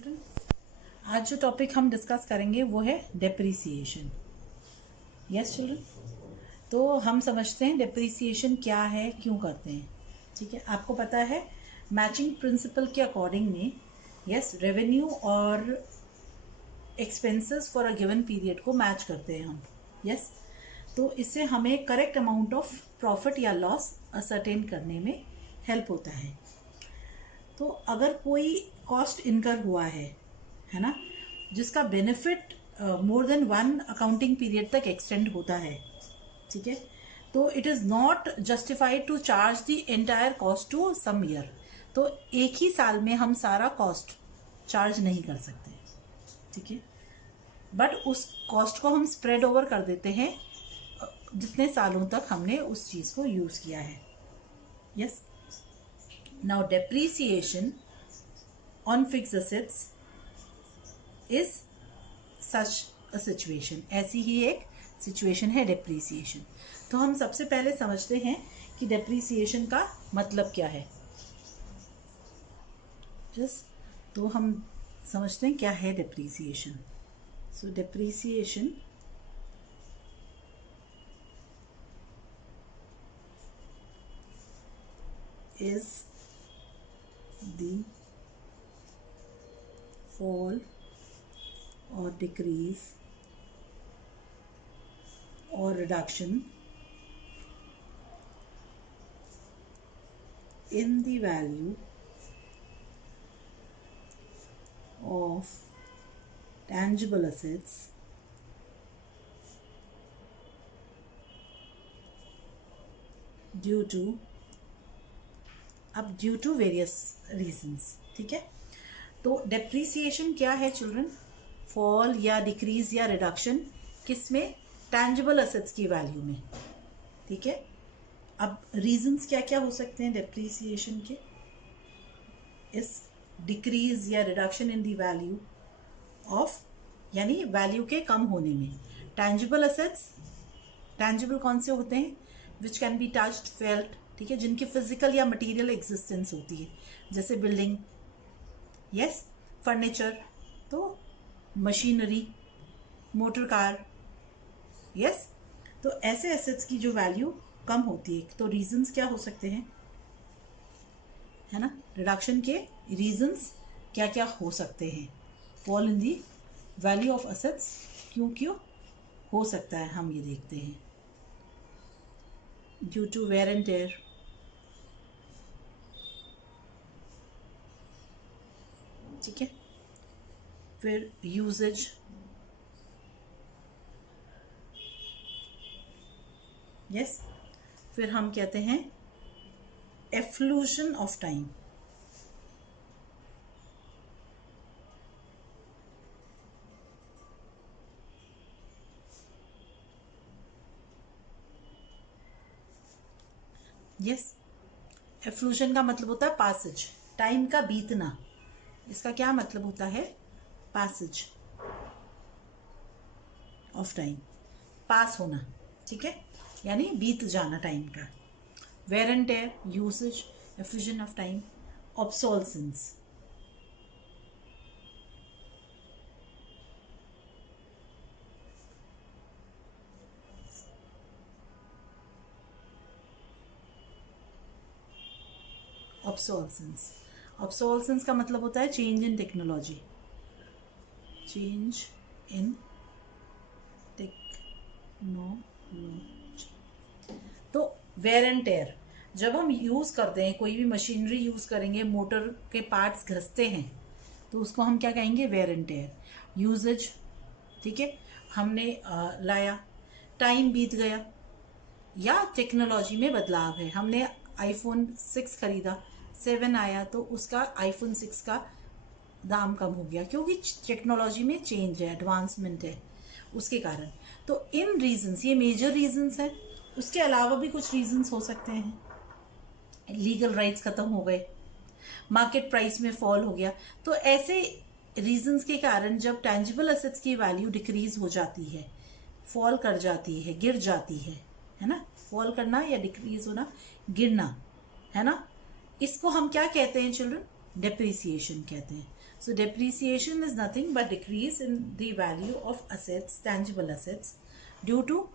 आज जो टॉपिक हम डिस्कस करेंगे वो है डेप्रिसिएशन। यस चिल्ड्रन, तो हम समझते हैं डेप्रिसिएशन क्या है, क्यों करते हैं। ठीक है, आपको पता है मैचिंग प्रिंसिपल के अकॉर्डिंग में यस रेवेन्यू और expenses for a given period को मैच करते हैं हम। यस, तो इससे हमें करेक्ट अमाउंट ऑफ प्रॉफिट या लॉस असर्टेन करने में हेल्प होता है। तो अगर कोई कॉस्ट इनकर हुआ है ना, जिसका benefit more than one accounting period तक एक्सटेंड होता है, ठीक है, तो it is not justified to charge the entire cost to some year. तो एक ही साल में हम सारा कॉस्ट चार्ज नहीं कर सकते, ठीक है, बट उस कॉस्ट को हम स्प्रेड ओवर कर देते हैं जितने सालों तक हमने उस चीज़ को यूज़ किया है। Yes, now depreciation on fixed assets is such a situation. ऐसी ही एक सिचुएशन है डेप्रीसिएशन। तो हम सबसे पहले समझते हैं कि डेप्रीसिएशन का मतलब क्या है। तो हम समझते हैं क्या है depreciation. So depreciation is the fall or decrease or reduction in the value of tangible assets due to various reasons. ठीक है, तो डेप्रीसिएशन क्या है चिल्ड्रन? फॉल या डिक्रीज या रिडक्शन किस में? टैंजिबल असेट्स की वैल्यू में। ठीक है, अब रीजंस क्या क्या हो सकते हैं डेप्रीसिएशन के? इस डिक्रीज या reduction in the value of, यानी वैल्यू के कम होने में। टैंजिबल असेट्स, टैंजिबल कौन से होते हैं? Which can be touched, felt, ठीक है, जिनकी फिजिकल या मटेरियल एग्जिस्टेंस होती है, जैसे बिल्डिंग, यस, फर्नीचर, तो मशीनरी, मोटर कार, यस, तो ऐसे एसेट्स की जो वैल्यू कम होती है। तो रीजंस क्या हो सकते हैं, है ना, रिडक्शन के रीजंस क्या क्या हो सकते हैं? Fall in the value of assets क्यों क्यों हो सकता है, हम ये देखते हैं। Due to wear and tear, ठीक है, फिर यूजेज, यस, फिर हम कहते हैं effluxion of time. Yes, effluxion का मतलब होता है पासेज, टाइम का बीतना। इसका क्या मतलब होता है? पासेज ऑफ टाइम, पास होना, ठीक है, यानी बीत जाना टाइम का। Wear and tear, usage, effusion of time, obsolescence. Obsolescence, obsolescence का मतलब होता है change in technology, change in technology. तो वेयर एंड टेयर, जब हम यूज़ करते हैं, कोई भी मशीनरी यूज़ करेंगे, मोटर के पार्ट्स घसते हैं, तो उसको हम क्या कहेंगे? Where and tier. यूजेज, ठीक है, हमने लाया, टाइम बीत गया, या टेक्नोलॉजी में बदलाव है, हमने आईफोन 6 खरीदा, 7 आया, तो उसका आईफोन 6 का दाम कम हो गया, क्योंकि टेक्नोलॉजी में चेंज है, एडवांसमेंट है, उसके कारण। तो इन रीजंस, ये मेजर रीजंस हैं। उसके अलावा भी कुछ रीजंस हो सकते हैं। लीगल राइट्स खत्म हो गए, मार्केट प्राइस में फॉल हो गया। तो ऐसे रीजंस के कारण जब टैंजिबल असेट्स की वैल्यू डिक्रीज हो जाती है, फॉल कर जाती है, गिर जाती है ना, फॉल करना या डिक्रीज होना, गिरना, है ना, इसको हम क्या कहते हैं चिल्ड्रन? डेप्रिसिएशन कहते हैं। So depreciation is nothing but decrease in the value of assets, tangible assets, due to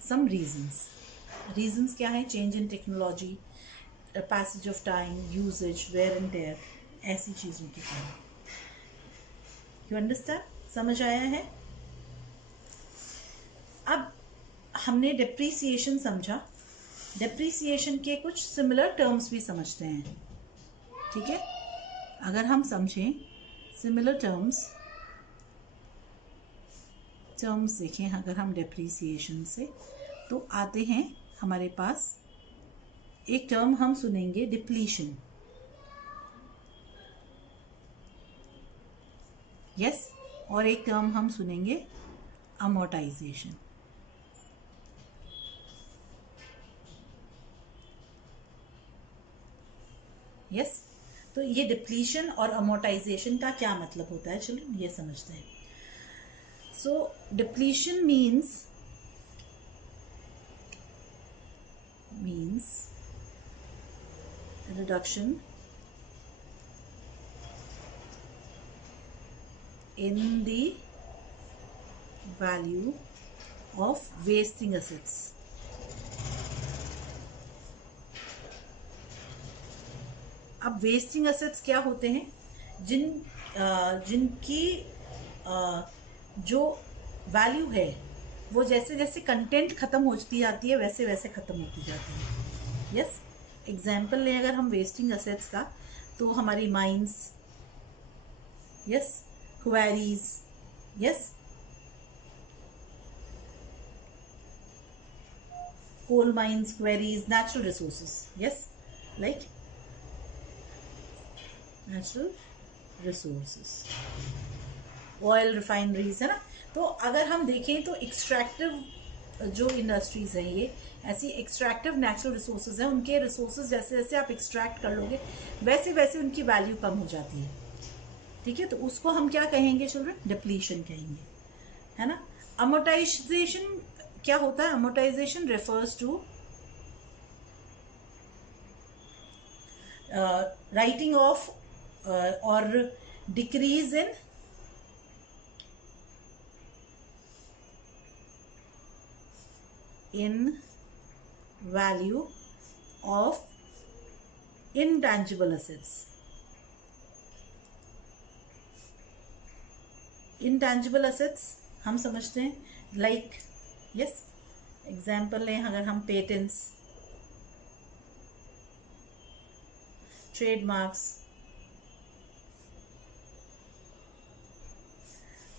some reasons. Reasons क्या है? Change in technology, passage of time, usage, wear and tear, ऐसी चीज़ों के कारण. You understand? समझ आया है? अब हमने depreciation समझा. depreciation के कुछ similar terms भी समझते हैं. ठीक है? अगर हम समझें similar terms देखें अगर हम depreciation से, तो आते हैं हमारे पास एक टर्म हम सुनेंगे डिप्लीशन. यस. और एक टर्म हम सुनेंगे अमोर्टाइजेशन. यस. तो ये डिप्लीशन और अमोर्टाइजेशन का क्या मतलब होता है, चलो ये समझते हैं. So depletion means reduction in the value of wasting assets. अब वेस्टिंग असेट्स क्या होते हैं? जिनकी जो वैल्यू है वो जैसे जैसे कंटेंट खत्म होती जाती है वैसे वैसे खत्म होती जाती है. यस. एग्जाम्पल लें अगर हम वेस्टिंग असेट्स का, तो हमारी mines, yes, quarries, yes, coal mines, quarries, natural resources. Yes, like natural resources, oil refineries, है ना. तो अगर हम देखें तो एक्सट्रैक्टिव जो इंडस्ट्रीज हैं, ये ऐसी एक्सट्रैक्टिव नेचुरल रिसोर्सेज हैं. उनके रिसोर्सेज जैसे जैसे आप एक्सट्रैक्ट कर लोगे वैसे वैसे उनकी वैल्यू कम हो जाती है. ठीक है? तो उसको हम क्या कहेंगे चिल्ड्रन? डिप्लीशन कहेंगे, है ना. अमोर्टाइजेशन क्या होता है? Amortization refers to writing off और decrease in value of intangible assets. intangible assets हम समझते हैं लाइक, यस, एग्जाम्पल लें अगर हम पेटेंट्स, ट्रेडमार्क्स,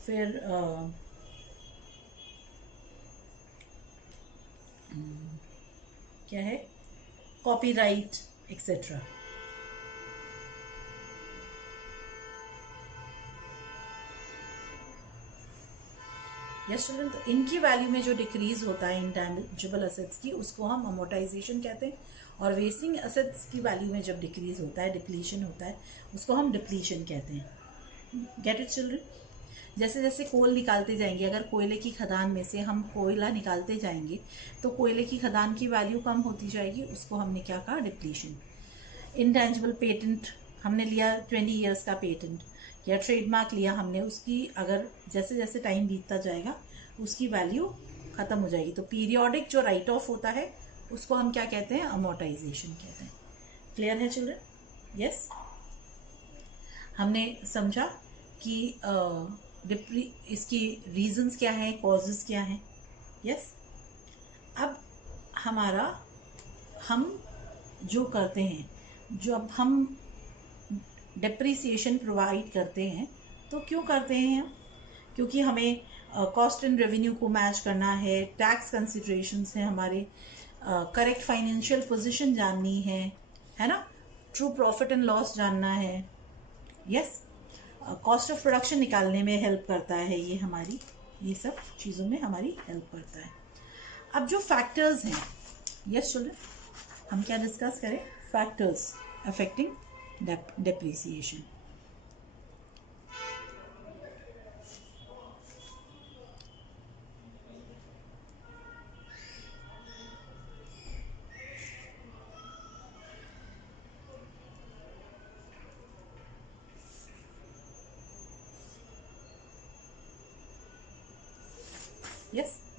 फिर क्या है, कॉपीराइट एक्सेट्रा. Yes children. तो इनकी वैल्यू में जो डिक्रीज होता है इंटेंजिबल असेट्स की, उसको हम अमोर्टाइजेशन कहते हैं. और वेस्टिंग असेट्स की वैल्यू में जब डिक्रीज होता है, डिप्लीशन होता है, उसको हम डिप्लीशन कहते हैं. Get it children? जैसे जैसे कोल निकालते जाएंगे, अगर कोयले की खदान में से हम कोयला निकालते जाएंगे तो कोयले की खदान की वैल्यू कम होती जाएगी. उसको हमने क्या कहा? डिप्लीशन. इंटेंजिबल पेटेंट हमने लिया 20 ईयर्स का पेटेंट या ट्रेडमार्क लिया हमने, उसकी अगर जैसे जैसे टाइम बीतता जाएगा उसकी वैल्यू ख़त्म हो जाएगी. तो पीरियोडिक जो राइट ऑफ होता है उसको हम क्या कहते हैं? अमोर्टाइजेशन कहते हैं. क्लियर है चिल्ड्रन? यस. हमने समझा कि इसकी रीजंस क्या है, कॉजेस क्या हैं. यस. अब हमारा हम जो करते हैं, जब हम डेप्रिसिएशन प्रोवाइड करते हैं तो क्यों करते हैं हम? क्योंकि हमें कॉस्ट एंड रेवेन्यू को मैच करना है, टैक्स कंसिडरेशंस हैं, हमारे करेक्ट फाइनेंशियल पोजीशन जाननी है ना, ट्रू प्रॉफिट एंड लॉस जानना है. यस. कॉस्ट ऑफ प्रोडक्शन निकालने में हेल्प करता है ये हमारी, ये सब चीज़ों में हमारी हेल्प करता है. अब जो फैक्टर्स हैं, यस चिल्ड्रन, हम क्या डिस्कस करें? Factors affecting depreciation.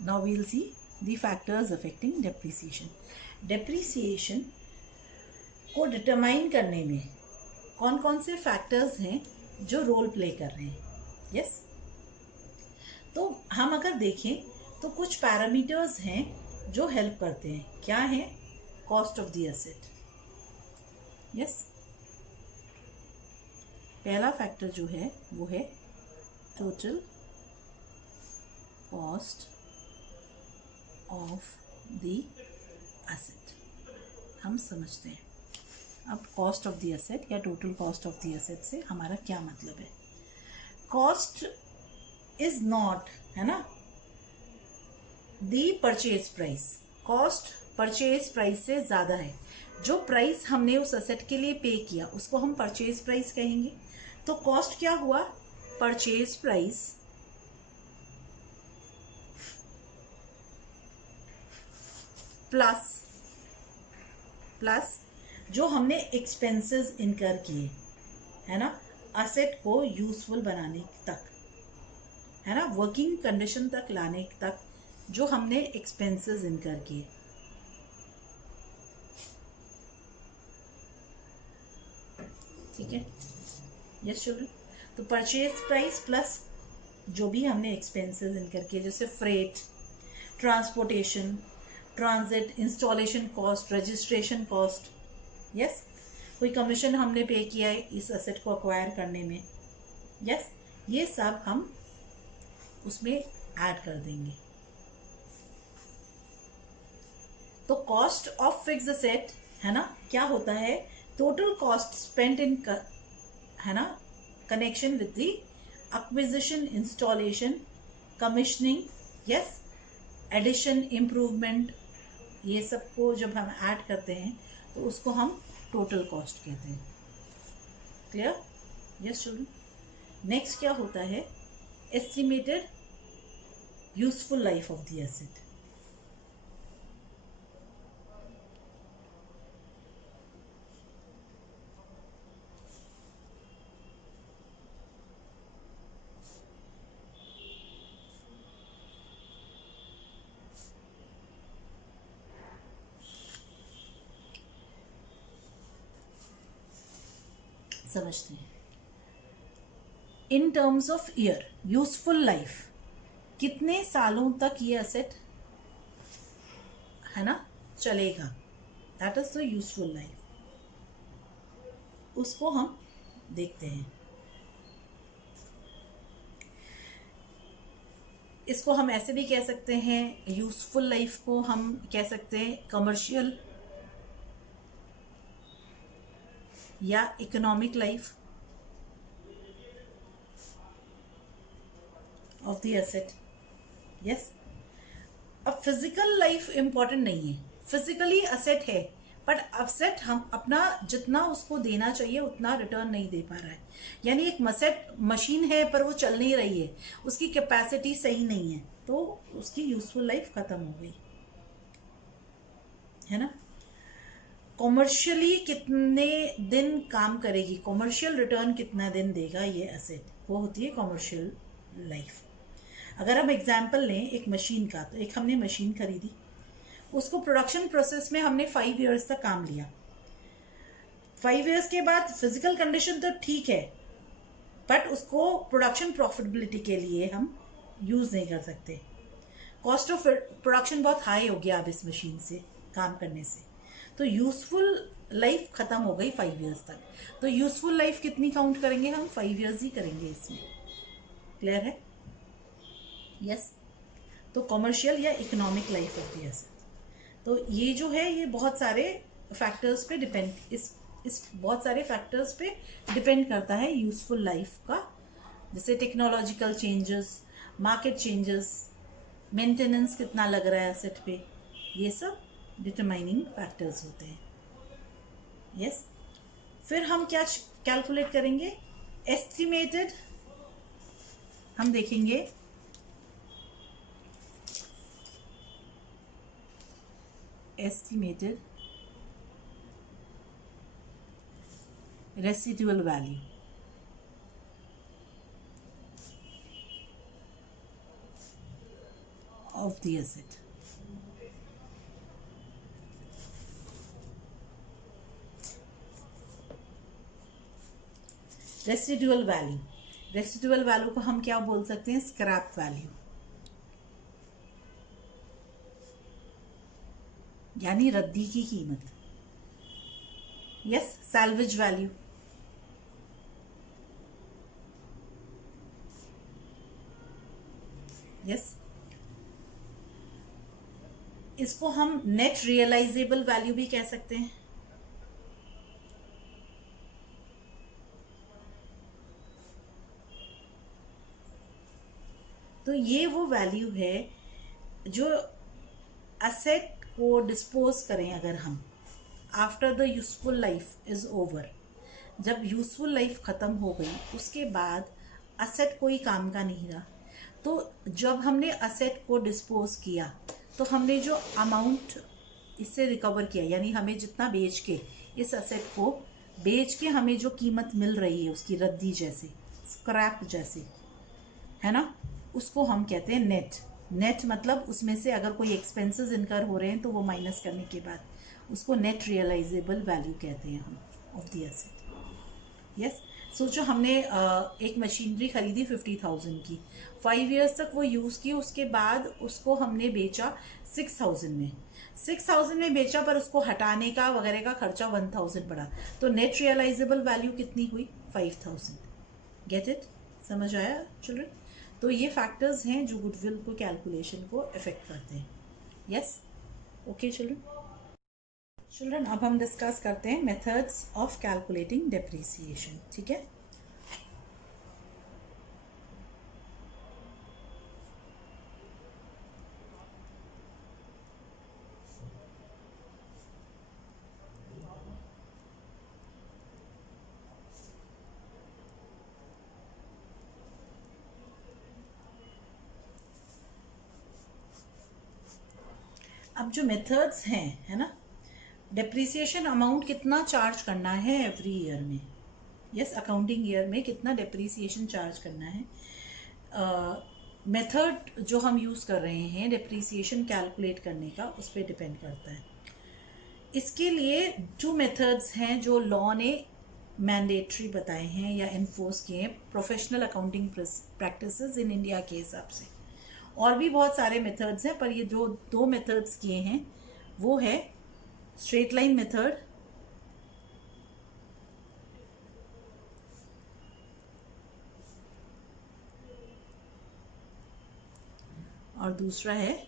Now we will see the factors affecting depreciation. Depreciation को डिटरमाइन करने में कौन कौन से फैक्टर्स हैं जो रोल प्ले कर रहे हैं. यस, तो हम अगर देखें तो कुछ पैरामीटर्स हैं जो हेल्प करते हैं. क्या है? Cost of the asset. Yes, पहला फैक्टर जो है वो है total cost of the asset. हम समझते हैं अब कॉस्ट ऑफ द एसेट या total cost of the asset से हमारा क्या मतलब है. कॉस्ट इज नॉट, है ना, the purchase price. Cost purchase price से ज़्यादा है. जो प्राइस हमने उस एसेट के लिए पे किया उसको हम परचेज प्राइस कहेंगे. तो कॉस्ट क्या हुआ? परचेज प्राइस प्लस जो हमने एक्सपेंसेस इनकर किए, है ना, एसेट को यूजफुल बनाने तक, है ना, वर्किंग कंडीशन तक लाने तक जो हमने एक्सपेंसेस इनकर किए. ठीक है. यस चिल्ड्रन, तो परचेज प्राइस प्लस जो भी हमने एक्सपेंसेस इनकर किए, जैसे freight, transportation, transit, installation cost, registration cost. Yes, कोई कमीशन हमने पे किया है इस एसेट को अक्वायर करने में. यस, ये सब हम उसमें ऐड कर देंगे. तो कॉस्ट ऑफ फिक्स्ड एसेट, है ना, क्या होता है? टोटल कॉस्ट स्पेंट इन, है ना, connection with the acquisition, installation, commissioning, yes, addition, improvement, ये सब को जब हम ऐड करते हैं तो उसको हम टोटल कॉस्ट कहते हैं. क्लियर? Yes children. नेक्स्ट क्या होता है? Estimated useful life of the asset. समझते हैं. In terms of year, useful life, कितने सालों तक ये एसेट, है ना, चलेगा, that is the useful life. उसको हम देखते हैं. इसको हम ऐसे भी कह सकते हैं, यूजफुल लाइफ को हम कह सकते हैं कमर्शियल या economic life of the asset. Yes, अब फिजिकल लाइफ इंपॉर्टेंट नहीं है. फिजिकली एसेट है बट एसेट हम अपना जितना उसको देना चाहिए उतना रिटर्न नहीं दे पा रहा है. यानी एक मशीन है पर वो चल नहीं रही है, उसकी कैपेसिटी सही नहीं है, तो उसकी यूजफुल लाइफ खत्म हो गई, है ना. कॉमर्शियली कितने दिन काम करेगी, कॉमर्शियल रिटर्न कितना दिन देगा ये एसेट, वो होती है कॉमर्शियल लाइफ. अगर हम एग्जाम्पल लें एक मशीन का, तो एक हमने मशीन खरीदी, उसको प्रोडक्शन प्रोसेस में हमने 5 इयर्स तक काम लिया. 5 इयर्स के बाद फिजिकल कंडीशन तो ठीक है बट उसको प्रोडक्शन प्रॉफिटेबिलिटी के लिए हम यूज़ नहीं कर सकते. कॉस्ट ऑफ प्रोडक्शन बहुत हाई हो गया अब इस मशीन से काम करने से, तो यूजफुल लाइफ ख़त्म हो गई 5 इयर्स तक. तो यूजफुल लाइफ कितनी काउंट करेंगे हम? 5 इयर्स ही करेंगे इसमें. क्लियर है? यस. तो कॉमर्शियल या economic life of the asset. तो ये जो है ये बहुत सारे फैक्टर्स पे डिपेंड, इस बहुत सारे फैक्टर्स पे डिपेंड करता है यूजफुल लाइफ का. जैसे technological changes, market changes, maintenance कितना लग रहा है एसेट पे, ये सब डिटरमाइनिंग फैक्टर्स होते हैं. यस. फिर हम क्या कैलकुलेट करेंगे? एस्टिमेटेड, हम देखेंगे estimated residual value. of the asset. Residual value, residual value को हम क्या बोल सकते हैं? स्क्रैप वैल्यू, यानी रद्दी की कीमत. Yes, salvage value. यस, इसको हम नेट रियलाइजेबल वैल्यू भी कह सकते हैं. तो ये वो वैल्यू है जो असेट को डिस्पोज करें अगर हम, after the useful life is over, जब यूजफुल लाइफ ख़त्म हो गई उसके बाद असेट कोई काम का नहीं रहा, तो जब हमने असेट को डिस्पोज किया तो हमने जो अमाउंट इससे रिकवर किया, यानी हमें जितना बेच के, इस असेट को बेच के हमें जो कीमत मिल रही है उसकी, रद्दी जैसे, स्क्रैप जैसे, है ना, उसको हम कहते हैं नेट. नेट मतलब उसमें से अगर कोई एक्सपेंसेस इनकर हो रहे हैं तो वो माइनस करने के बाद उसको नेट रियलाइजेबल वैल्यू कहते हैं हम ऑफ द एसेट. यस, सोचो हमने एक मशीनरी खरीदी 50,000 की, 5 years तक वो यूज़ की, उसके बाद उसको हमने बेचा 6,000 में. 6,000 में बेचा पर उसको हटाने का वगैरह का खर्चा 1,000 पड़ा, तो नेट रियलाइजेबल वैल्यू कितनी हुई? 5,000. Get it? समझ आया चिल्ड्रन? तो ये फैक्टर्स हैं जो गुडविल को कैलकुलेशन को अफेक्ट करते हैं. Yes, okay children. चिल्ड्रन, अब हम डिस्कस करते हैं मेथड्स ऑफ कैलकुलेटिंग डेप्रिसिएशन. ठीक है. अब जो मेथड्स हैं, है ना, डेप्रिसिएशन अमाउंट कितना चार्ज करना है एवरी ईयर में. यस, अकाउंटिंग ईयर में कितना डेप्रिसिएशन चार्ज करना है. मेथड जो हम यूज़ कर रहे हैं डेप्रिसिएशन कैलकुलेट करने का, उस पर डिपेंड करता है. इसके लिए जो मेथड्स हैं जो लॉ ने मैंडेटरी बताए हैं या इन्फोर्स किए हैं, professional accounting practices in India के हिसाब से. और भी बहुत सारे मेथड्स हैं, पर ये जो दो मेथड्स किए हैं वो है स्ट्रेट लाइन मेथड और दूसरा है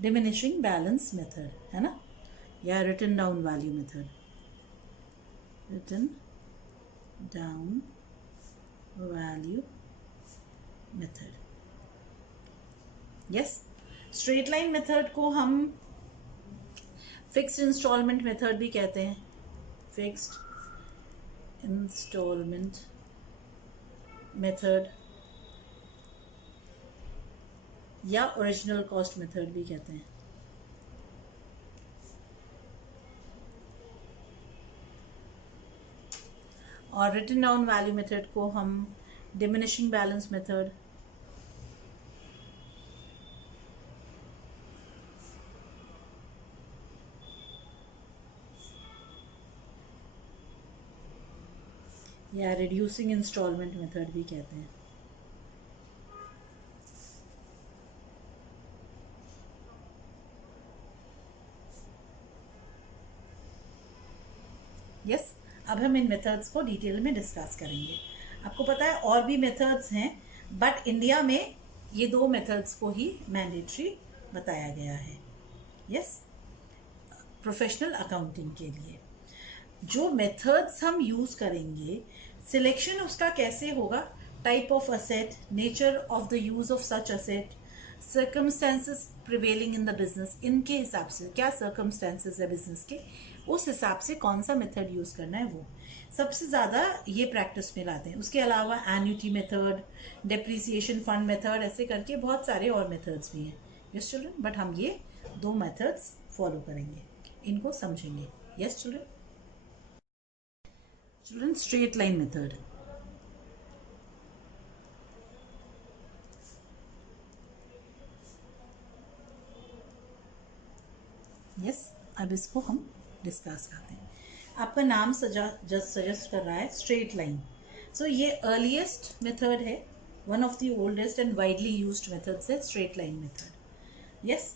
डिमिनिशिंग बैलेंस मेथड, है ना, या written down value method. Written down value method. Yes, straight line method को हम फिक्स्ड इंस्टॉलमेंट मेथड भी कहते हैं. फिक्स्ड इंस्टॉलमेंट मेथड या ओरिजिनल कॉस्ट मेथड भी कहते हैं. और रिटन डाउन वैल्यू मेथड को हम डिमिनिशिंग बैलेंस मेथड या रिड्यूसिंग इंस्टॉलमेंट मेथड भी कहते हैं. यस, अब हम इन मेथड्स को डिटेल में डिस्कस करेंगे. आपको पता है और भी मेथड्स हैं, बट इंडिया में ये दो मेथड्स को ही मैंडेटरी बताया गया है. यस, प्रोफेशनल अकाउंटिंग के लिए जो मेथड्स हम यूज़ करेंगे, सिलेक्शन उसका कैसे होगा? Type of asset, nature of the use of such asset, circumstances prevailing in the business, इनके हिसाब से क्या सर्कमस्टेंसेस है बिजनेस के, उस हिसाब से कौन सा मेथड यूज़ करना है वो सबसे ज़्यादा ये प्रैक्टिस में लाते हैं. उसके अलावा annuity method, depreciation fund method, ऐसे करके बहुत सारे और मेथड्स भी हैं. यस चिल्ड्रन, बट हम ये दो मेथड्स फॉलो करेंगे, इनको समझेंगे. Yes children. Children, straight line method. अब इसको हम डिस्कस करते हैं। आपका नाम सजेस्ट कर रहा है स्ट्रेट लाइन। सो ये अर्लीस्ट मेथड है, one of the oldest and widely used methods है स्ट्रेट लाइन मेथड। यस,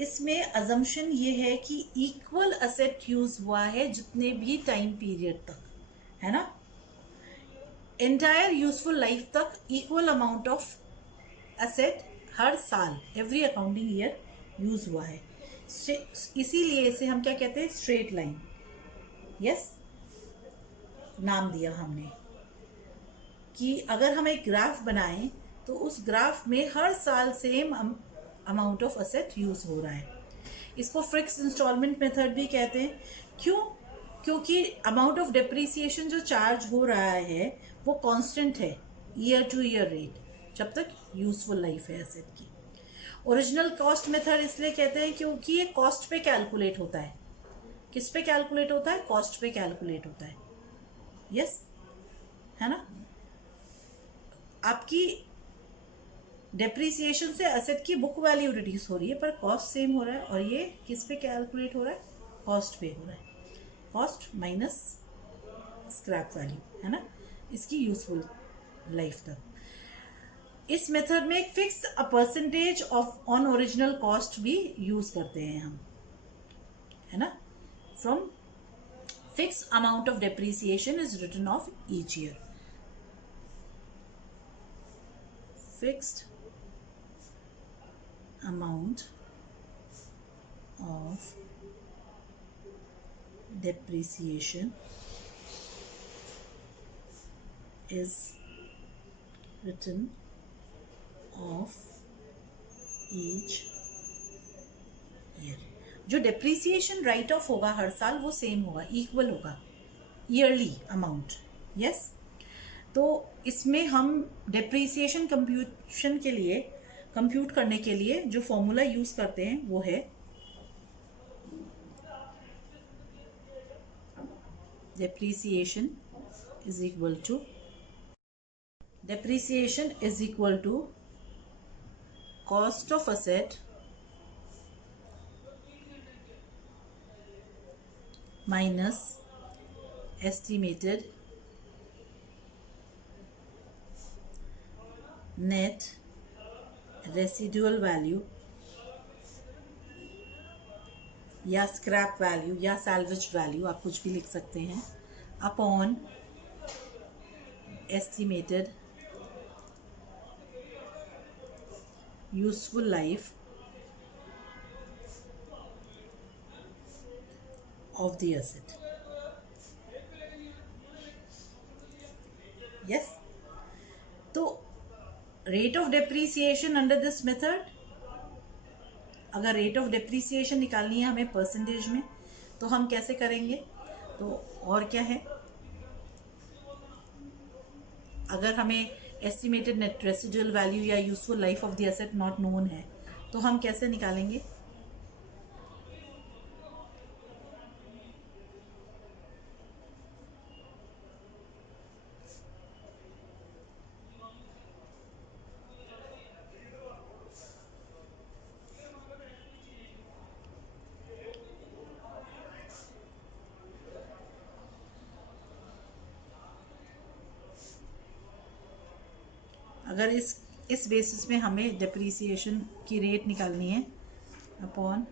इसमें अजम्पशन ये है कि इक्वल असेट यूज हुआ है जितने भी टाइम पीरियड तक, है ना, एंटायर यूजफुल लाइफ तक इक्वल अमाउंट ऑफ असेट हर साल एवरी अकाउंटिंग ईयर यूज हुआ है। इसीलिए इसे हम क्या कहते हैं, स्ट्रेट लाइन। यस, नाम दिया हमने कि अगर हम एक ग्राफ बनाएं तो उस ग्राफ में हर साल same amount of asset use हो रहा है। इसको फिक्स इंस्टॉलमेंट मेथड भी कहते हैं। क्यों? क्योंकि अमाउंट ऑफ डेप्रिसिएशन जो चार्ज हो रहा है वो कांस्टेंट है, ईयर टू ईयर रेट, जब तक यूजफुल लाइफ है एसेट की। ओरिजिनल कॉस्ट मेथड इसलिए कहते हैं क्योंकि ये कॉस्ट पे कैलकुलेट होता है। किस पे कैलकुलेट होता है? कॉस्ट पे कैलकुलेट होता है। यस, है ना। आपकी डेप्रिसिएशन से एसेट की बुक वैल्यू रिड्यूस हो रही है पर कॉस्ट सेम हो रहा है, और ये किस पे कैलकुलेट हो रहा है? कॉस्ट पे हो रहा है। कॉस्ट माइनस स्क्रैप वैल्यू, है ना, इसकी यूजफुल लाइफ तक। इस मेथड में एक fix a percentage of on original cost भी यूज करते हैं हम, है ना। From fix amount of depreciation is written off each year. Fixed amount of depreciation is written off each year। जो डेप्रिसिएशन राइट ऑफ होगा हर साल वो सेम होगा, इक्वल होगा, ईयरली अमाउंट। यस, तो इसमें हम डेप्रिसिएशन कंप्यूट करने के लिए जो फॉर्मूला यूज करते हैं वो है depreciation is equal to cost of asset minus estimated net residual value या स्क्रैप वैल्यू या सैल्वेज वैल्यू, आप कुछ भी लिख सकते हैं, upon estimated useful life of the asset. Yes, तो rate of depreciation under this method, अगर रेट ऑफ डेप्रिसिएशन निकालनी है हमें परसेंटेज में तो हम कैसे करेंगे? तो और क्या है, अगर हमें एस्टिमेटेड नेट रेसिडुअल वैल्यू या useful life of the asset not known है तो हम कैसे निकालेंगे? अगर इस बेसिस में हमें डेप्रिसिएशन की रेट निकालनी है अपॉन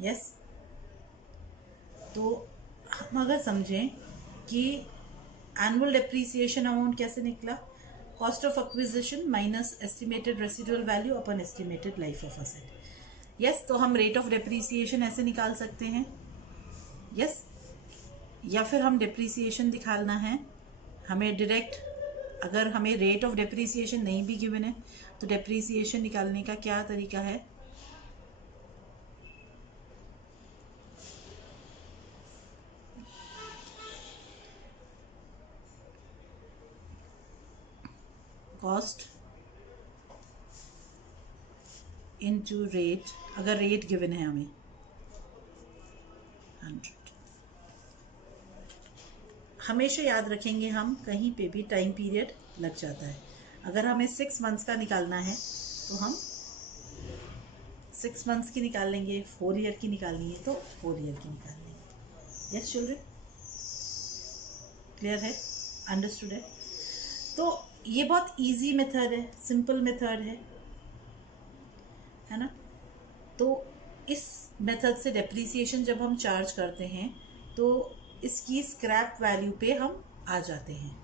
यस, तो हम अगर समझें कि एनुअल डेप्रिसिएशन अमाउंट कैसे निकला, cost of acquisition minus estimated residual value upon estimated life of asset. Yes, तो हम रेट ऑफ डेप्रिसिएशन ऐसे निकाल सकते हैं। यस, या फिर हम डेप्रिसिएशन दिखाना है हमें डायरेक्ट, अगर हमें रेट ऑफ डेप्रिसिएशन नहीं भी गिवन है तो डेप्रिसिएशन निकालने का क्या तरीका है? कॉस्ट इनटू रेट, अगर रेट गिवन है हमें 100, हमेशा याद रखेंगे, हम कहीं पे भी टाइम पीरियड लग जाता है। अगर हमें 6 मंथ्स का निकालना है तो हम 6 मंथ्स की निकाल लेंगे, 4 ईयर की निकालनी है तो 4 ईयर की निकाल लेंगे। यस चिल्ड्रन, क्लियर है, अंडरस्टूड है। तो ये बहुत इजी मेथड है, सिंपल मेथड है ना। तो इस मेथड से डेप्रिसिएशन जब हम चार्ज करते हैं तो इसकी स्क्रैप वैल्यू पे हम आ जाते हैं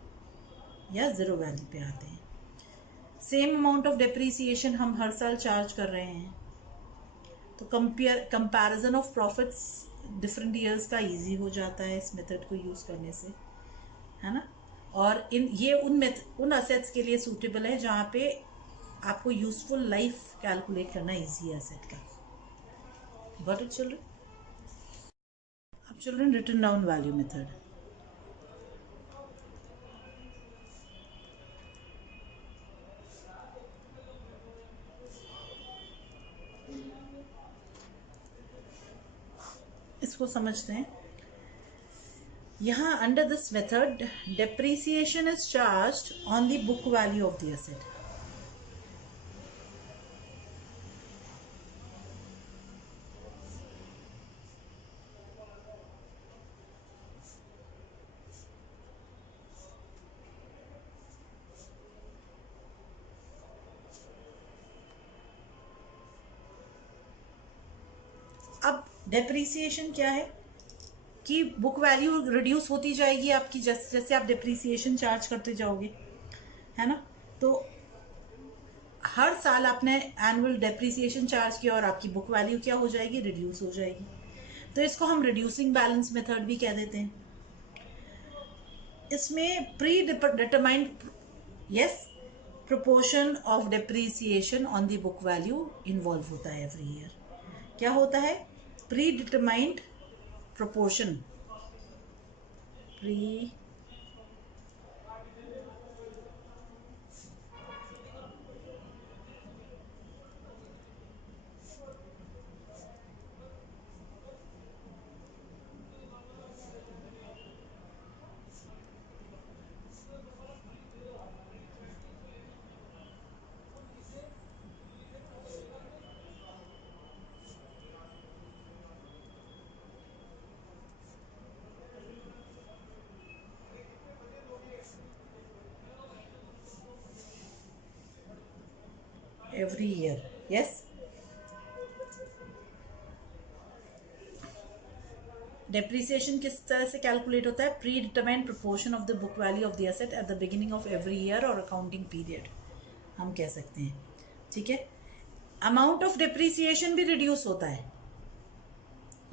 या ज़ीरो वैल्यू पे आते हैं। सेम अमाउंट ऑफ डेप्रिसिएशन हम हर साल चार्ज कर रहे हैं, तो comparison of profits different years का इजी हो जाता है इस मेथड को यूज़ करने से, है ना। और ये उन असेट्स के लिए सूटेबल है जहाँ पे आपको यूजफुल लाइफ कैलकुलेट करना इजी है असेट का। Got it children? अब children, written down value method. इसको समझते हैं। यहाँ under this method depreciation is charged on the book value of the asset. अब डेप्रिसिएशन क्या है कि बुक वैल्यू रिड्यूस होती जाएगी आपकी, जैसे जैसे आप डेप्रिसिएशन चार्ज करते जाओगे, है ना। तो हर साल आपने एनुअल डेप्रिसिएशन चार्ज किया और आपकी बुक वैल्यू क्या हो जाएगी, रिड्यूस हो जाएगी। तो इसको हम रिड्यूसिंग बैलेंस मेथड भी कह देते हैं। इसमें pre determined, yes, proportion of depreciation on the book value involve होता है एवरी ईयर। क्या होता है? Pre determined proportion, pre every year, yes. Depreciation किस तरह से कैलकुलेट होता है? Pre determined proportion of the book value of the asset at the beginning of every year और अकाउंटिंग पीरियड, हम कह सकते हैं। ठीक है। अमाउंट ऑफ डेप्रिसिएशन भी रिड्यूस होता है,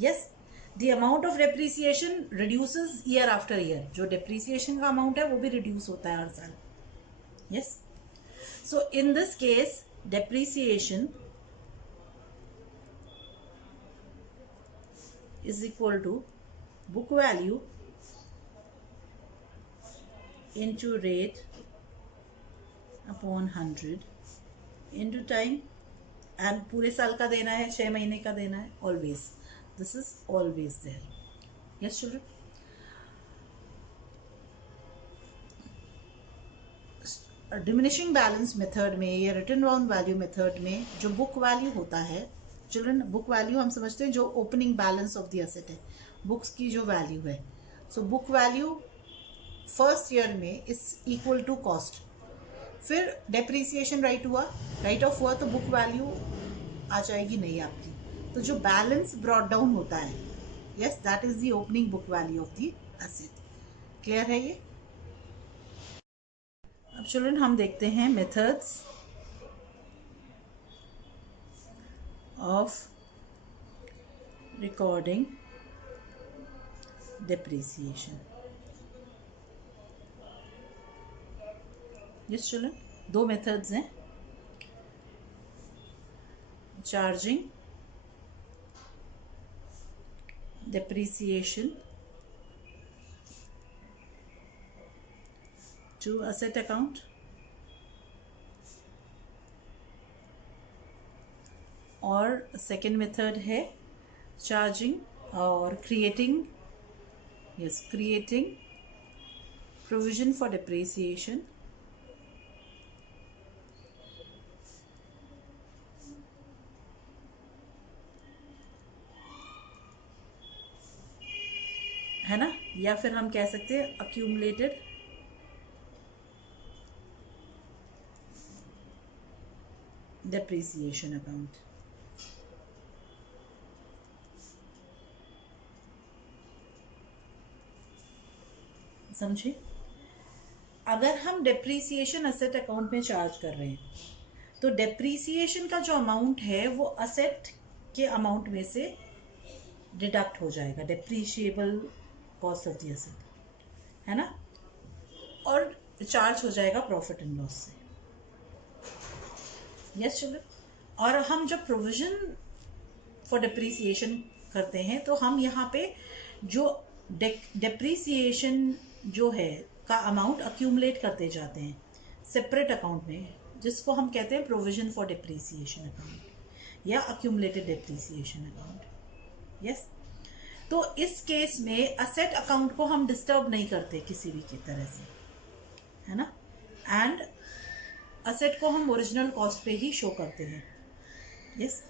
yes. The amount of depreciation reduces year after year. जो डेप्रिसिएशन का अमाउंट है वो भी रिड्यूस होता है हर साल, yes. So in this case depreciation is equal to book value into rate upon 100 into time, and पूरे साल का देना है, 6 महीने का देना है, always, this is always there. Yes children, diminishing balance method में या रिटन डाउन वैल्यू मेथड में जो बुक वैल्यू होता है चिल्ड्रन, बुक वैल्यू हम समझते हैं जो opening balance of the asset है, बुक्स की जो वैल्यू है। So book value first year में इज इक्वल टू कॉस्ट। फिर डेप्रिसिएशन राइट ऑफ हुआ तो बुक वैल्यू आ जाएगी नहीं आपकी। तो जो बैलेंस ब्रॉट डाउन होता है, yes, that is the opening book value of the asset. Clear है ये? अब चिल्ड्रन हम देखते हैं methods of recording depreciation. Yes children, दो मेथड्स हैं, charging depreciation to asset account और सेकेंड मेथड है चार्जिंग और क्रिएटिंग प्रोविजन फॉर डिप्रिसिएशन है ना, या फिर हम कह सकते हैं अक्यूमुलेटेड डिप्रिसिएशन अकाउंट। समझे? अगर हम डिप्रिसिएशन असेट अकाउंट में चार्ज कर रहे हैं तो डिप्रिसिएशन का जो अमाउंट है वो असेट के अमाउंट में से डिडक्ट हो जाएगा, depreciable cost of the asset, है ना, और चार्ज हो जाएगा प्रॉफिट एंड लॉस से। Yes children. और हम जब प्रोविजन फॉर डिप्रिसिएशन करते हैं तो हम यहाँ पे जो डिप्रिसिएशन जो है का अमाउंट अक्यूमुलेट करते जाते हैं सेपरेट अकाउंट में, जिसको हम कहते हैं प्रोविजन फॉर डिप्रिसिएशन अकाउंट या अक्यूमुलेटेड डिप्रिसिएशन अकाउंट। यस। तो इस केस में असेट अकाउंट को हम डिस्टर्ब नहीं करते किसी भी की तरह से, है ना, एंड असेट को हम ओरिजिनल कॉस्ट पे ही शो करते हैं। यस।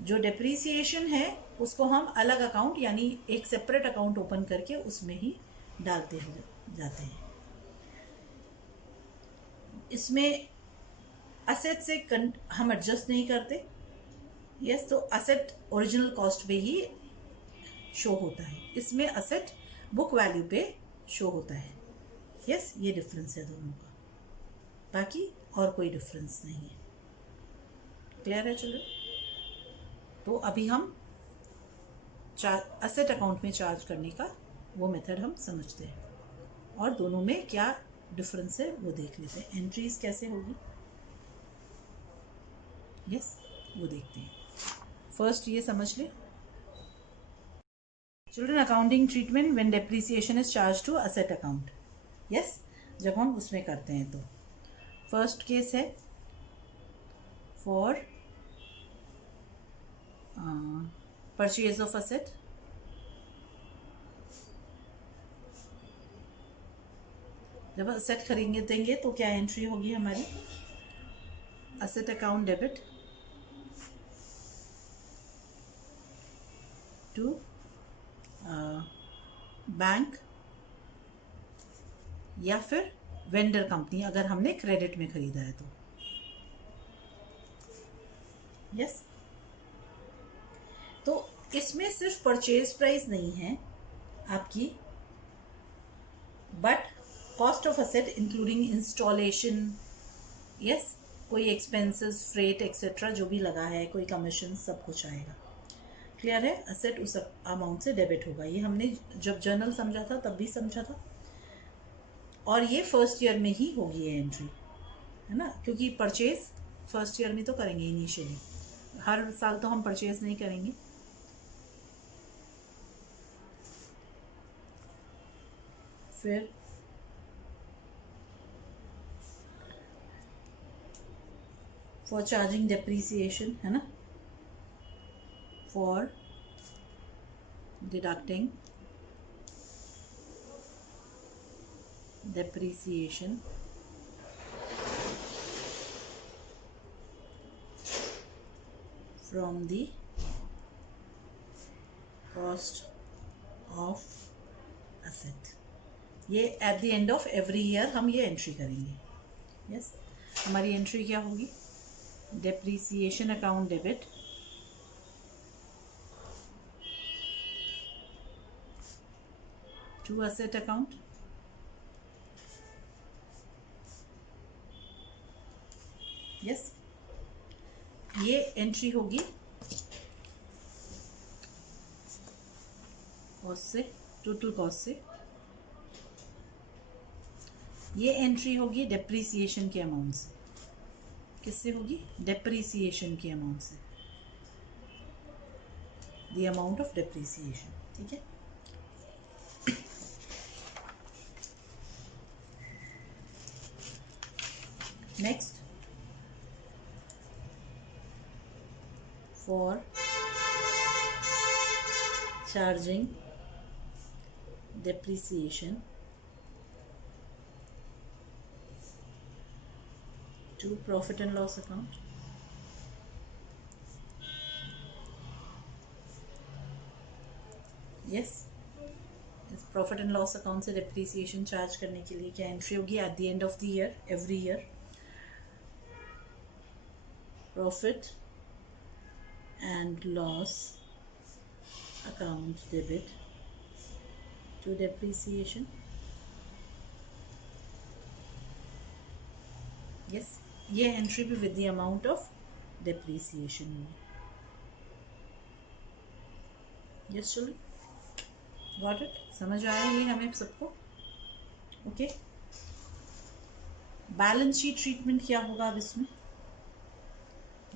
जो डिप्रिसिएशन है उसको हम अलग अकाउंट यानी एक सेपरेट अकाउंट ओपन करके उसमें ही डालते हो जाते हैं। इसमें असेट से हम एडजस्ट नहीं करते। यस। तो असेट ओरिजिनल कॉस्ट पे ही शो होता है, इसमें असेट बुक वैल्यू पे शो होता है। यस। ये डिफरेंस है दोनों का, बाकी और कोई डिफरेंस नहीं है। क्लियर है? चलो, तो अभी हम असेट अकाउंट में चार्ज करने का वो मेथड हम समझते हैं और दोनों में क्या डिफरेंस है वो देख लेते हैं। एंट्रीज कैसे होगी, यस, वो देखते हैं। फर्स्ट ये समझ ले children, accounting treatment when depreciation is charge to asset account. Yes. जब हम उसमें करते हैं तो फर्स्ट केस है फॉर परचेज ऑफ असेट। जब असेट खरीदने देंगे तो क्या एंट्री होगी हमारी? Asset account debit to bank या फिर वेंडर कंपनी अगर हमने क्रेडिट में खरीदा है तो। यस। तो इसमें सिर्फ परचेज प्राइस नहीं है आपकी, but cost of asset including installation, yes, कोई एक्सपेंसेस, फ्रेट एक्सेट्रा जो भी लगा है, कोई कमीशन, सब कुछ आएगा। क्लियर है? असेट उस अमाउंट से डेबिट होगा। ये हमने जब जर्नल समझा था तब भी समझा था, और ये फर्स्ट ईयर में ही होगी ये एंट्री, है ना, क्योंकि परचेज फर्स्ट ईयर में तो करेंगे इनिशियली, हर साल तो हम परचेज नहीं करेंगे। फिर फॉर चार्जिंग डेप्रिसिएशन, है ना, for deducting depreciation from the cost of asset। ये at the end of every year हम ये एंट्री करेंगे। यस। हमारी एंट्री क्या होगी? Depreciation account debit to asset account yes. ये एंट्री होगी कॉस्ट से, टोटल कॉस्ट से। ये एंट्री होगी डेप्रिसिएशन के अमाउंट से। किससे होगी? डेप्रिसिएशन के अमाउंट से, द अमाउंट ऑफ डेप्रिसिएशन। ठीक है। Next, for charging depreciation to profit and loss account, yes. इस प्रॉफिट एंड लॉस अकाउंट से डिप्रिसिएशन चार्ज करने के लिए क्या एंट्री होगी at the end of the year, every year? Profit and loss account debit to depreciation, yes. ये entry भी with the amount of depreciation होगी, यस। चलो, गॉट इट? समझ आया ये हमें सबको? ओके। बैलेंस शीट ट्रीटमेंट क्या होगा अब इसमें?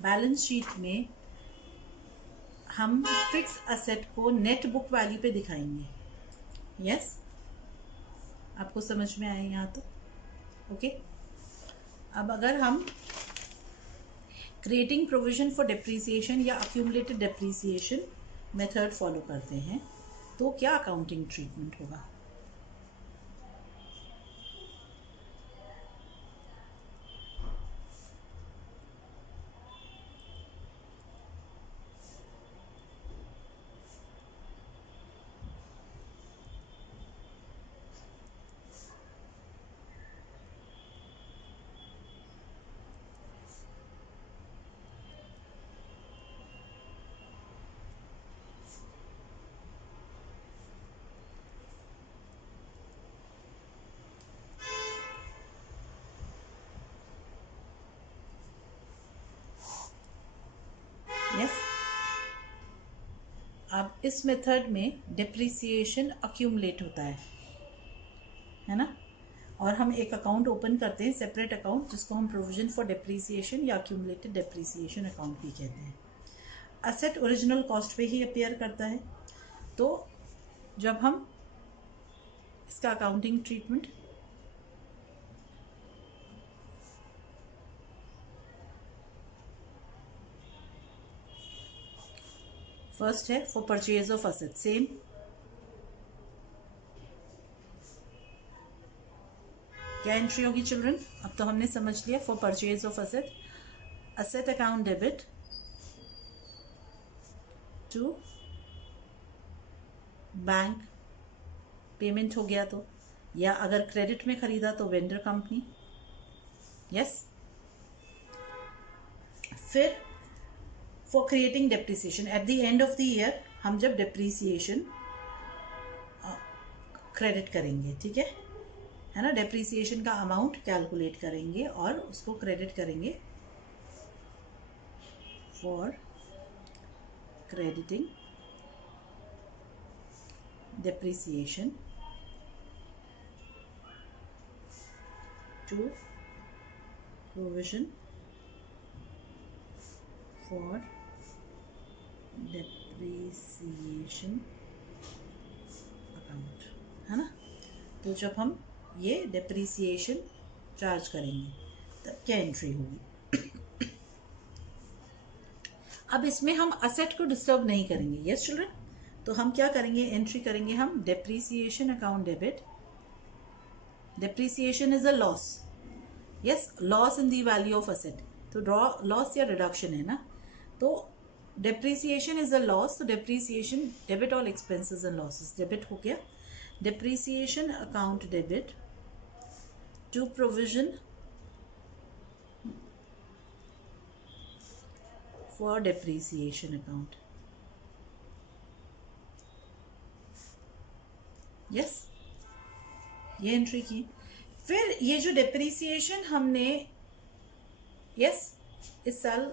बैलेंस शीट में हम फिक्स असेट को नेट बुक वैल्यू पे दिखाएंगे, यस। आपको समझ में आए यहाँ तो? ओके। अब अगर हम क्रिएटिंग प्रोविजन फॉर डिप्रिसिएशन या अक्यूमुलेटेड डिप्रिसिएशन मेथड फॉलो करते हैं तो क्या अकाउंटिंग ट्रीटमेंट होगा? यस। अब इस मेथड में डिप्रिसिएशन अक्यूमुलेट होता है ना? और हम एक अकाउंट ओपन करते हैं, सेपरेट अकाउंट, जिसको हम प्रोविजन फॉर डिप्रिसिएशन या अक्यूमुलेटेड डिप्रिसिएशन अकाउंट भी कहते हैं। असेट ओरिजिनल कॉस्ट पे ही अपीयर करता है। तो जब हम इसका अकाउंटिंग ट्रीटमेंट, फर्स्ट है for purchase of asset, same. क्या एंट्री होगी चिल्ड्रन? अब तो हमने समझ लिया। For purchase of asset, asset account debit to bank, payment हो गया तो, या अगर क्रेडिट में खरीदा तो वेंडर कंपनी, यस। फिर for creating depreciation at the end of the year, हम जब डिप्रिसिएशन क्रेडिट करेंगे, ठीक है ना? डिप्रिसिएशन का अमाउंट कैलकुलेट करेंगे और उसको क्रेडिट करेंगे for crediting depreciation to provision for depreciation account, है ना? तो जब हम ये डिप्रिसिएशन चार्ज करेंगे तब क्या एंट्री होगी? अब इसमें हम असेट को डिस्टर्ब नहीं करेंगे, यस चिल्ड्रन। तो हम क्या करेंगे? एंट्री करेंगे हम depreciation account debit. Depreciation is a loss, yes, loss in the value of asset. तो लॉस या रिडक्शन है ना? तो डिप्रिसिएशन इज अ लॉस, तो depreciation debit all expenses and losses, debit हो गया। Depreciation account debit to provision for depreciation account, yes. ये entry की। फिर ये जो डिप्रिसिएशन हमने, यस, इस साल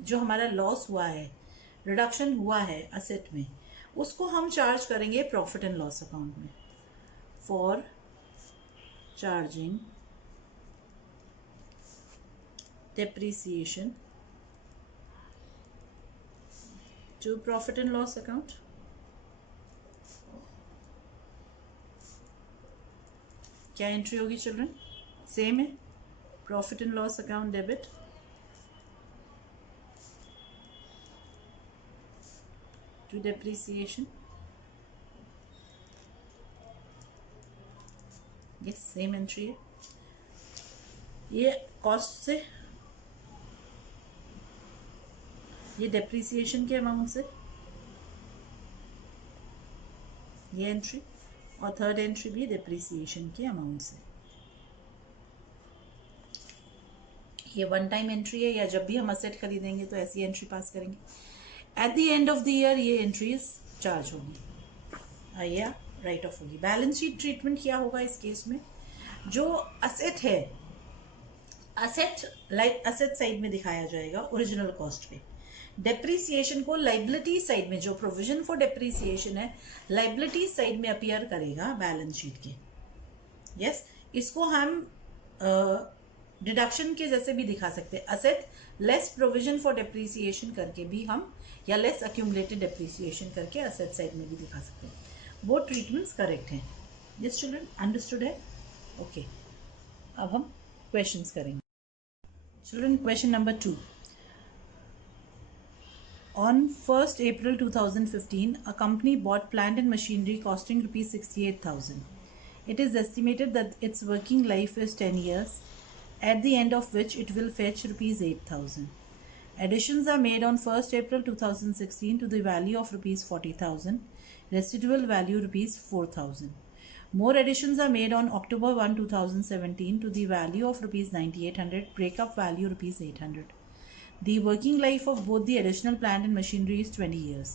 जो हमारा लॉस हुआ है, रिडक्शन हुआ है असेट में, उसको हम चार्ज करेंगे प्रॉफिट एंड लॉस अकाउंट में for charging depreciation to profit and loss account. क्या एंट्री होगी चिल्ड्रन? सेम है, profit and loss account debit to depreciation, yes, same entry है। ये कॉस्ट से, ये डेप्रिसिएशन के अमाउंट से, ये एंट्री, और थर्ड एंट्री भी डेप्रिसिएशन के अमाउंट से। ये वन टाइम एंट्री है, या जब भी हम असेट खरीदेंगे तो ऐसी एंट्री पास करेंगे। Eight the end of the year ये एंट्रीज चार्ज होगी या राइट ऑफ होगी। बैलेंस शीट ट्रीटमेंट क्या होगा इस केस में? जो असेट है, असेट असेट साइड में दिखाया जाएगा ओरिजिनल कॉस्ट पे। डेप्रिसिएशन को लाइबिलिटी साइड में, जो प्रोविजन फॉर डेप्रिसिएशन है लाइबिलिटी साइड में अपीयर करेगा बैलेंस शीट के। यस, इसको हम डिडक्शन के जैसे भी दिखा सकते हैं, asset less provision for depreciation करके भी हम, या लेस अक्यूमुलेटेड डेप्रिसिएशन करके असेट साइड में भी दिखा सकते हैं। वो ट्रीटमेंट्स करेक्ट हैं। यस चिल्ड्रन, अंडरस्टूड है? ओके, अब हम क्वेश्चंस करेंगे। Children, question number 2। On 1st April 2015, a company bought plant and machinery costing rupees 68,000. It is estimated that its working life is 10 years, at the end of which it will fetch rupees 8,000. Additions are made on 1st April 2016 to the value of rupees 40,000, residual value rupees 4,000. More additions are made on October 1, 2017 to the value of rupees 9,800, breakup value rupees 800. The working life of both the additional plant and machinery is 20 years.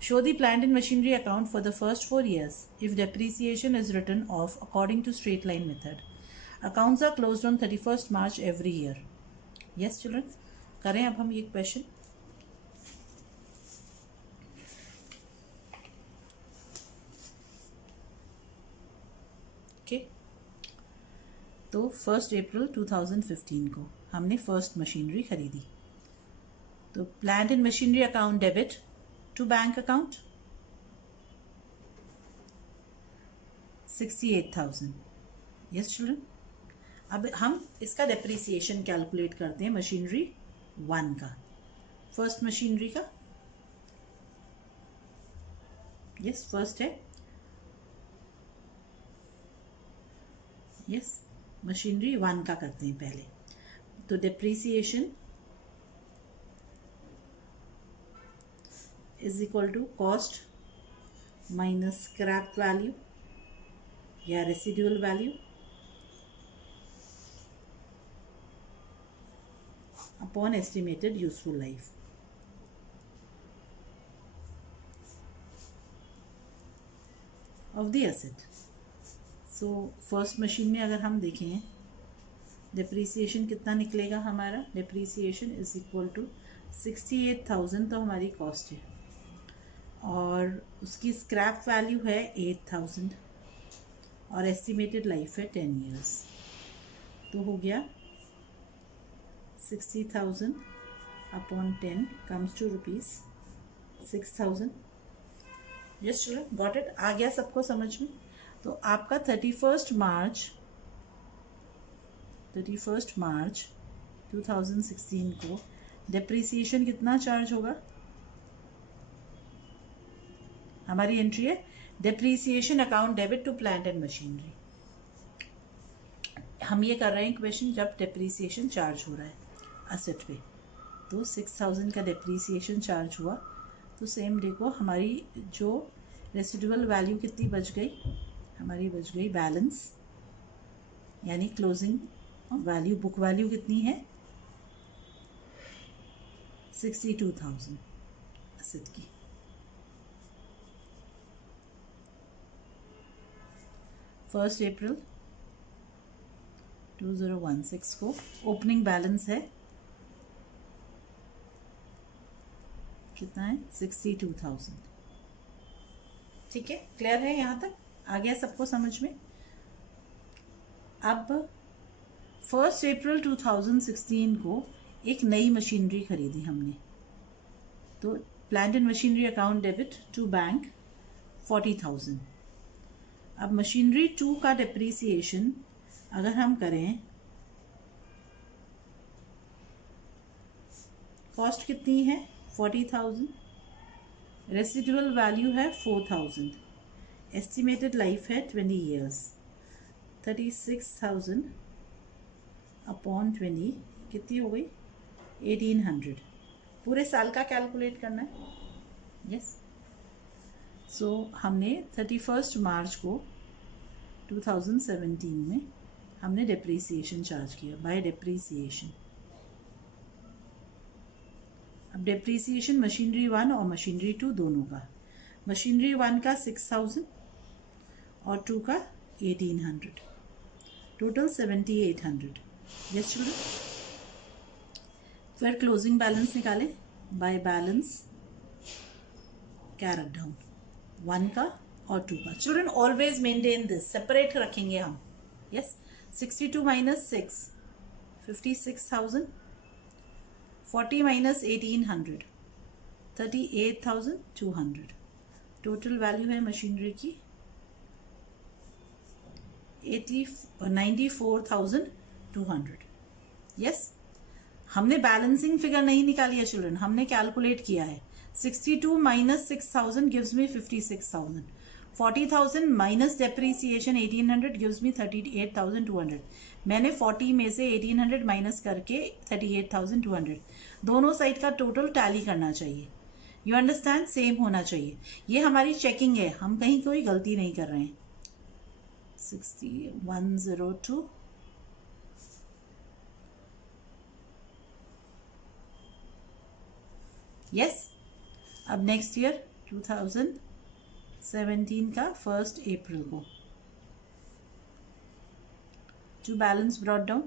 Show the plant and machinery account for the first 4 years if depreciation is written off according to straight line method. Accounts are closed on 31st March every year. Yes children, करें अब हम ये question. Okay, तो 1 अप्रैल 2015 को हमने first machinery खरीदी। तो plant and machinery account debit to bank account 68,000। Yes children, अब हम इसका डेप्रिसिएशन कैलकुलेट करते हैं मशीनरी 1 का, फर्स्ट मशीनरी का। यस, फर्स्ट है। यस, मशीनरी 1 का करते हैं पहले। तो depreciation is equal to cost minus scrap value या residual value upon estimated useful life. Of the asset. So first machine में अगर हम देखें डिप्रिसिएशन कितना निकलेगा हमारा, डिप्रिसिएशन इज इक्वल टू 68,000 तो हमारी कॉस्ट है, और उसकी स्क्रैप वैल्यू है 8,000 और एस्टिमेटेड लाइफ है 10 इयर्स। तो हो गया 60,000 upon 10 comes to rupees 6,000। Yes children, got it? आ गया सबको समझ में? तो आपका 31 मार्च 2016 को डेप्रिसिएशन कितना चार्ज होगा? हमारी एंट्री है depreciation account debit to plant and machinery. हम ये कर रहे हैं क्वेश्चन जब डेप्रिसिएशन चार्ज हो रहा है असेट पे। तो 6,000 का डेप्रिसिएशन चार्ज हुआ, तो सेम डे को हमारी जो रेसिडुअल वैल्यू कितनी बच गई? हमारी बच गई बैलेंस, यानी क्लोजिंग वैल्यू, बुक वैल्यू कितनी है? 62,000 असेट की। फर्स्ट अप्रैल 2016 को ओपनिंग बैलेंस है कितना है? 62,000। ठीक है, क्लियर है यहाँ तक? आ गया सबको समझ में? अब 1 अप्रैल 2016 को एक नई मशीनरी खरीदी हमने। तो plant and machinery account debit to bank 40,000। अब मशीनरी 2 का डेप्रिसिएशन अगर हम करें, कॉस्ट कितनी है? 40,000, रेसिडुअल वैल्यू है 4,000, एस्टिमेटेड लाइफ है 20 ईयर्स। 36,000 अपॉन 20 कितनी हो गई 1800। पूरे साल का कैलकुलेट करना है। यस, सो हमने 31 मार्च को 2017 में हमने डिप्रिसिएशन चार्ज किया बाय डिप्रिसिएशन। अब डिप्रिसिएशन मशीनरी 1 और मशीनरी 2 दोनों का, मशीनरी 1 का 6000 और 2 का 1800, टोटल 7800। यस चिल्ड्रन, फिर क्लोजिंग बैलेंस निकालें बाय बैलेंस कैरेट डाउन 1 का और 2 का। Children always maintain this, separate रखेंगे हम। Yes, 62 minus 6 56,000, 40 minus 1800 38,200। Total value है मशीनरी की 94,200। यस, हमने बैलेंसिंग फिगर नहीं निकाली है चिल्ड्रन, हमने कैलकुलेट किया है। 62 minus 6,000 gives me 56,000, 40,000 minus depreciation 1800 gives me 38,200। मैंने 40 में से 1800 माइनस करके 38,200, दोनों साइड का टोटल टैली करना चाहिए। यू अंडरस्टैंड, सेम होना चाहिए। ये हमारी चेकिंग है, हम कहीं कोई गलती नहीं कर रहे हैं। 6102 यस। अब नेक्स्ट ईयर 2017 का 1 अप्रैल को to balance brought down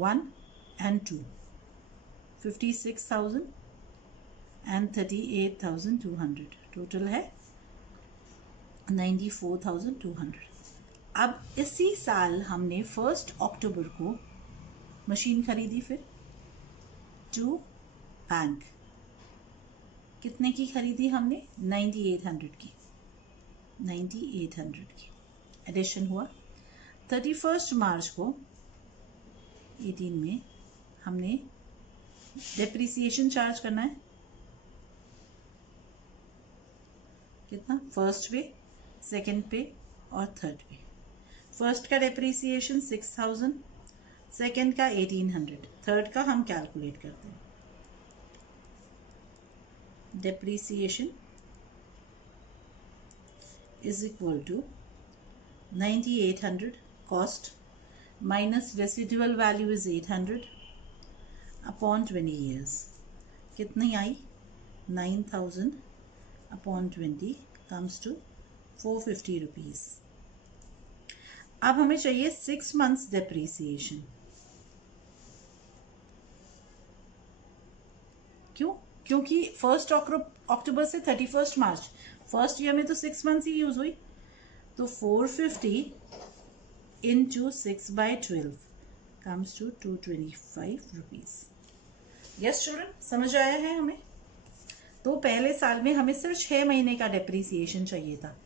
1 and 2, 56,000 and 38,200। Total है 94,200। अब इसी साल हमने 1 अक्टूबर को मशीन खरीदी, फिर टू बैंक कितने की खरीदी हमने 9800 की, 9800 की एडिशन हुआ। 31 मार्च को 18 में हमने डेप्रिसिएशन चार्ज करना है कितना, फर्स्ट पे, सेकंड पे और थर्ड पे। फर्स्ट का डेप्रिसिएशन 6000, सेकंड का 1800, थर्ड का हम कैलकुलेट करते हैं। Depreciation is equal to 9800 cost minus residual value is 800 upon 20 years. कितनी आई 9000 अपॉन 20 कम्स टू 450 रुपीज़। अब हमें चाहिए 6 मंथ्स डेप्रिसिएशन। क्यों? क्योंकि 1 अक्टूबर से 31 मार्च, फर्स्ट ईयर में तो 6 मंथ्स ही यूज हुई, तो 450 into 6/12 comes to 225 rupees. Yes children, समझ आया है हमें? तो पहले साल में हमें सिर्फ 6 महीने का डेप्रिसिएशन चाहिए था,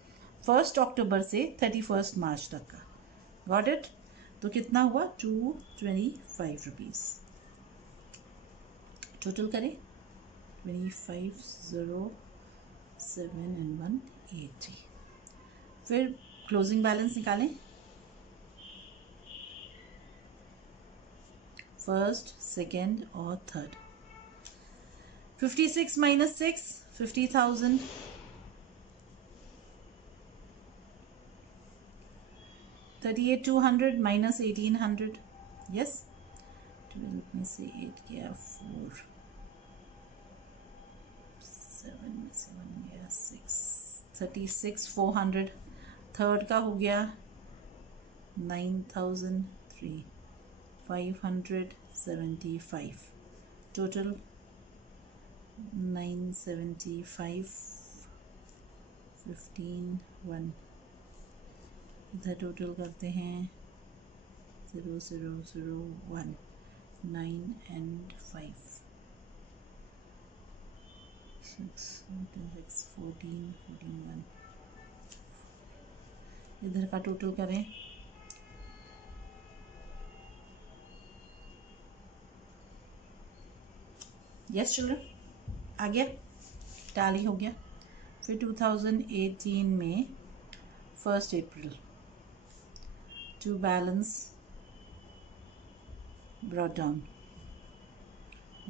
1 अक्टूबर से 31 मार्च तक का। Got it? तो कितना हुआ 225 रुपीज़। टोटल करें 25,071 फिर क्लोजिंग बैलेंस निकालें। फर्स्ट, सेकेंड और थर्ड। 56 minus 6 50,000, 38,200 minus 1800। यस, 12 में से 8 गया 4, 7 में से 1 गया 6, 36,400। थर्ड का हो गया 9,003 575। टोटल 975 15 1। इधर टोटल करते हैं 0001 9 and 5 6 14 1। इधर का टोटल करें यस चिल्ड्रन, आ गया, टैली हो गया। फिर 2018 में 1 April to balance brought down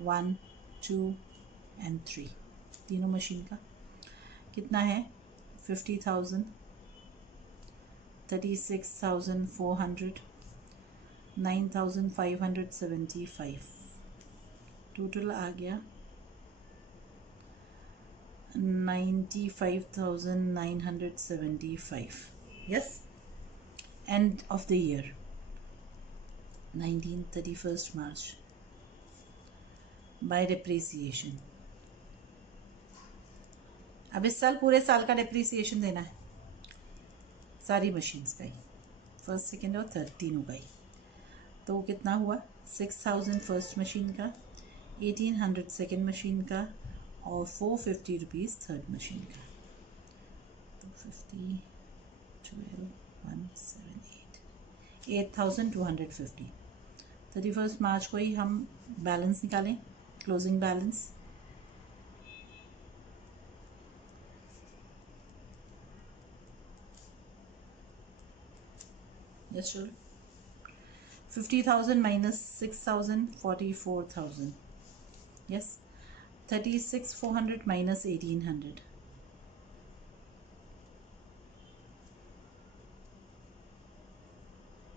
1, 2 and 3 तीनों मशीन का कितना है 50,000, 36,400, 9,575 टोटल आ गया 95,975. Yes, end of the year 31st March by depreciation. अब इस साल पूरे साल का डेप्रीसिएशन देना है सारी मशीन्स का ही, फर्स्ट सेकेंड और थर्ड तीनों का ही। तो कितना हुआ 6,000 फर्स्ट मशीन का, 1,800 सेकेंड मशीन का और 450 रुपीज़ थर्ड मशीन का। तो 50, 12, 178, 8,250। 31 मार्च को ही हम बैलेंस निकालें, closing balance. Yes, sure. 50,000 minus 6,000, 44,000. Yes. 36,400 minus 1,800.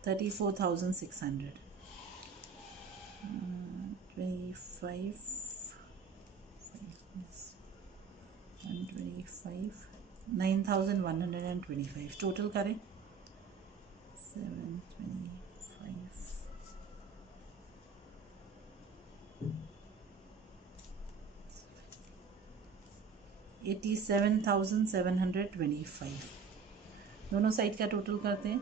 34,600. 25. 125. 9,125. Total करें 725. 87,725 दोनों साइड का टोटल करते हैं।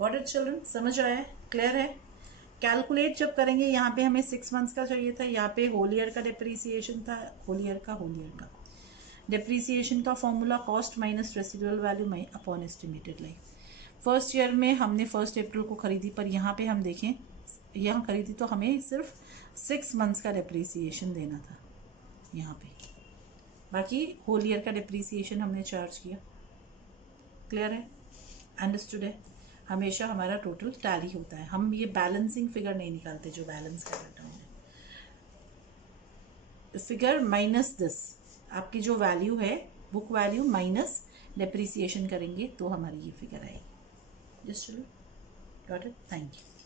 Got it children? समझ आया है? क्लियर है? कैलकुलेट जब करेंगे यहाँ पे हमें 6 मंथ्स का चाहिए था, यहाँ पे होल ईयर का डिप्रीसिएशन था, होल ईयर का डिप्रीसिएशन का formula cost minus residual value upon estimated life. First year में हमने 1 अप्रैल को खरीदी, पर यहाँ पे हम देखें यहाँ खरीदी तो हमें सिर्फ 6 मंथ्स का डिप्रीसिएशन देना था यहाँ पे, बाकी होल ईयर का डिप्रीसिएशन हमने चार्ज किया। क्लियर है? अंडरस्टूड है? हमेशा हमारा टोटल टैली होता है, हम ये बैलेंसिंग फिगर नहीं निकालते जो बैलेंस कर रहा है फिगर माइनस दिस, आपकी जो वैल्यू है बुक वैल्यू माइनस डिप्रीसिएशन करेंगे तो हमारी ये फिगर आएगी। Just got it? Thank you.